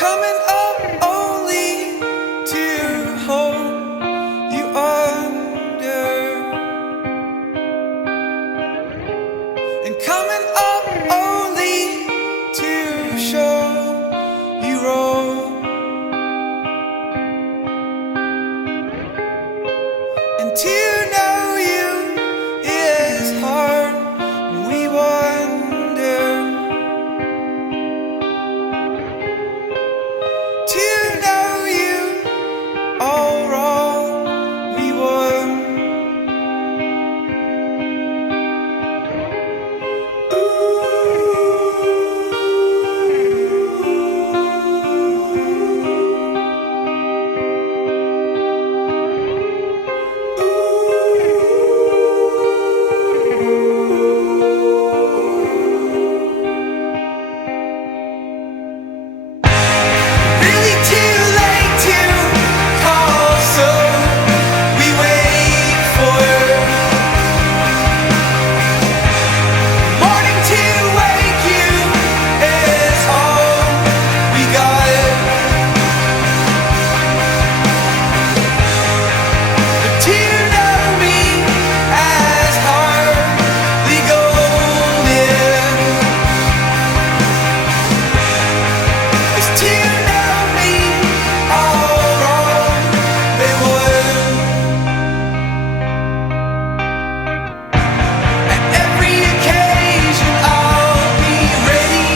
coming up only to hold you under, and coming up only to show you wrong. And to know you is hard, and we wonder. To know you all wrong, we were. Really too late to call, so we wait for morning to wake you is all we got. But to know me as hardly golden is to know me all wrong, they would. At every occasion I'll be ready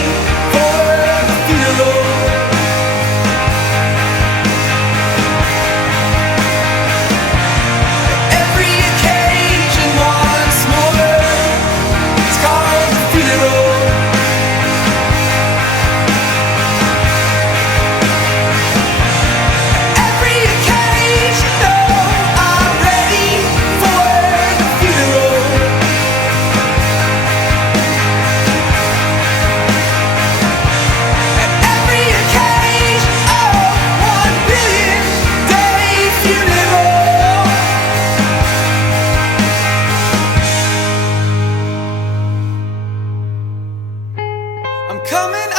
for the funeral. Every occasion once more, it's called the funeral. Every occasion, oh, I'm ready for the funeral. At every occasion, oh, 1 billion day funeral. I'm coming